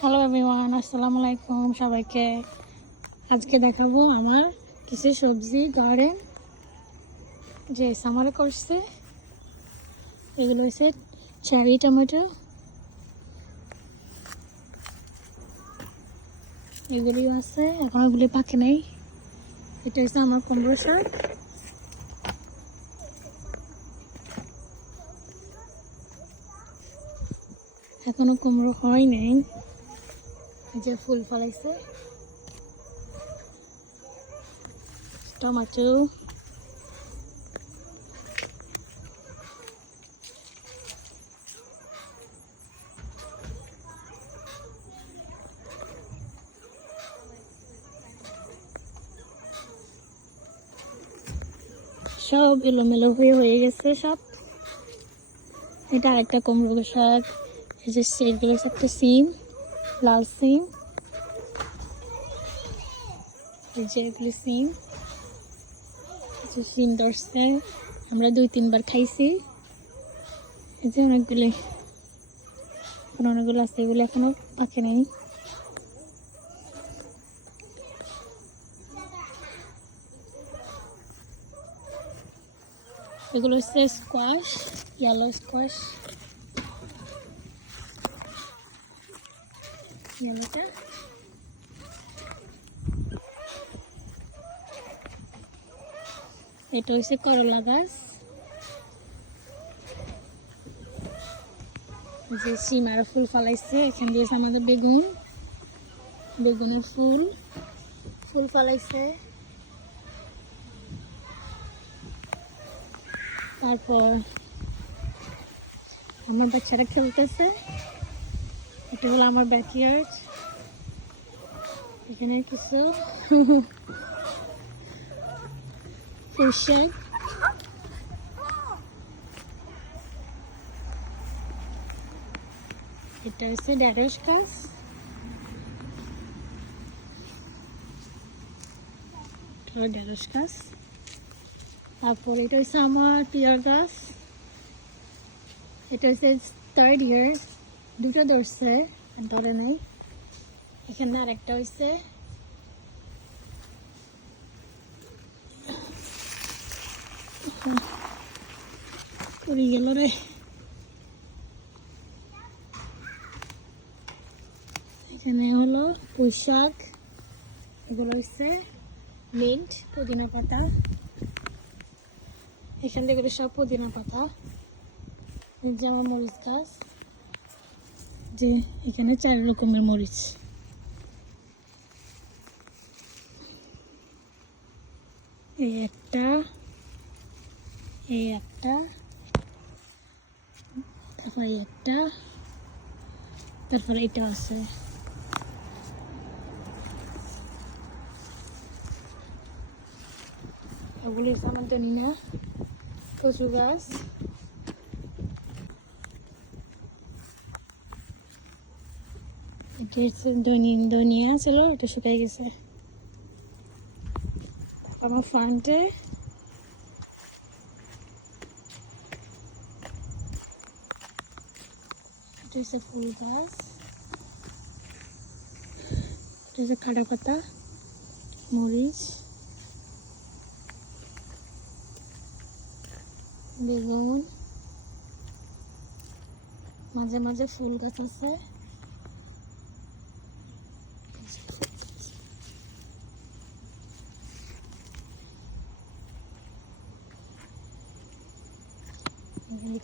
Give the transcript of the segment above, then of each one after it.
Hello everyone, আসসালামু আলাইকুম সবাইকে। আজকে দেখাবো আমার কিছু সবজি গার্ডেন যে সামারে করছে। এগুলো হচ্ছে চেরি টমেটো, এগুলিও আছে, এখন এগুলি পাকে নেই। এটা হচ্ছে আমার কুমড়ো শাক, এখনো কুমড়ো হয় নাই, যে ফুল ফলাইছে। টমেটো, সব এলোমেলো হয়ে গেছে সব। এটা আরেকটা কুমড়ো শাক, এই যে সেগুলো একটা সিম, লাল সিম, এই যে এগুলো সিম, সিম ধরছে, আমরা 2-3 বার খাইছি। এই যে অনেকগুলো আছে, এগুলো এখনো পাকে নাই। এগুলো হচ্ছে স্কোয়াশ, ইয়েলো স্কোয়াশ, ইয়েলোটা। এটা হচ্ছে করলা গাছ, যে সিমার ফুল ফলাইছে। এখান দিয়েছে আমাদের বেগুনের ফুল ফলাইছে। তারপর আমার বাচ্চারা খেলতেছে। এটা হলো আমার ব্যাকইয়ার্ড। এখানে কিছু পুঁইশাক, এটা হচ্ছে ঢেঁড়স গাছ, ঢেঁড়স গাছ। তারপর এটা হচ্ছে আমার পেয়ার গাছ, এটা হচ্ছে 3rd ইয়ার, দুটো ধরছে, ধরে নেই। এখানে আরেকটা হচ্ছে পড়ে গেল রে। এখানে হলো পুঁইশাক, এগুলো হচ্ছে মিন্ট, পুদিনা পাতা। এখান থেকে সব পুদিনা পাতা। যেমন মরিচ গাছ, যে এখানে 4 রকমের মরিচ। এই একটা, তারপরে একটা, তারপরে এটা আছে। ওগুলি আমার ধনিয়া, কচু গাছ, এটা হচ্ছে ধনিয়া ছিল, এটা শুকাই গেছে। আমার ফ্রন্টে এটা হচ্ছে ফুল গাছ, এটা হচ্ছে কাটা পাতা, মরিচ, বেগুন, মাঝে মাঝে ফুল গাছ আছে।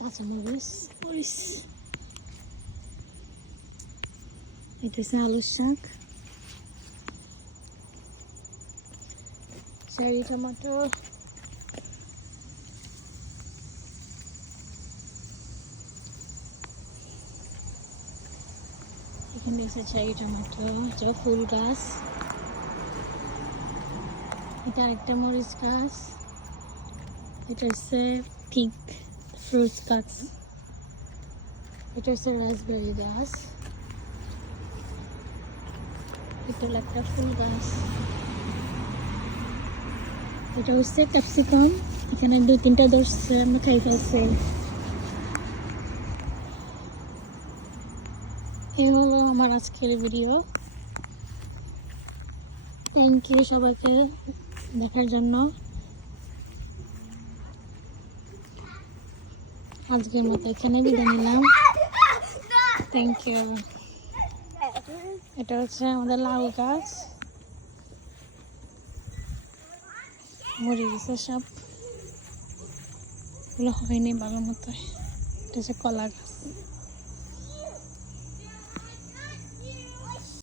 কাঁচামরিচ, মরিচ, এটা হচ্ছে আলুর শাক, চেরি টমেটো, এখানে আছে চেরি টমেটো, এটা ফুল গাছ, এটা আরেকটা মরিচ গাছ, এটা হচ্ছে পিক ফ্রুটস গাছ, এটা হচ্ছে রাসবেরি গাছ, এটা হলো একটা ফুল গাছ, এটা হচ্ছে ক্যাপসিকাম। এখানে 2-3টা ধরছে, আমি খাই ফেলছি। এই হলো আমার আজকের ভিডিও। থ্যাংক ইউ সবাইকে দেখার জন্য। আজকের মতো এখানে বিদায় নিলাম। Thank you. এটা হচ্ছে আমাদের লাউ গাছ, মরে গেছে সব, এগুলো হয়নি ভালো মতো। এটা হচ্ছে কলা গাছ।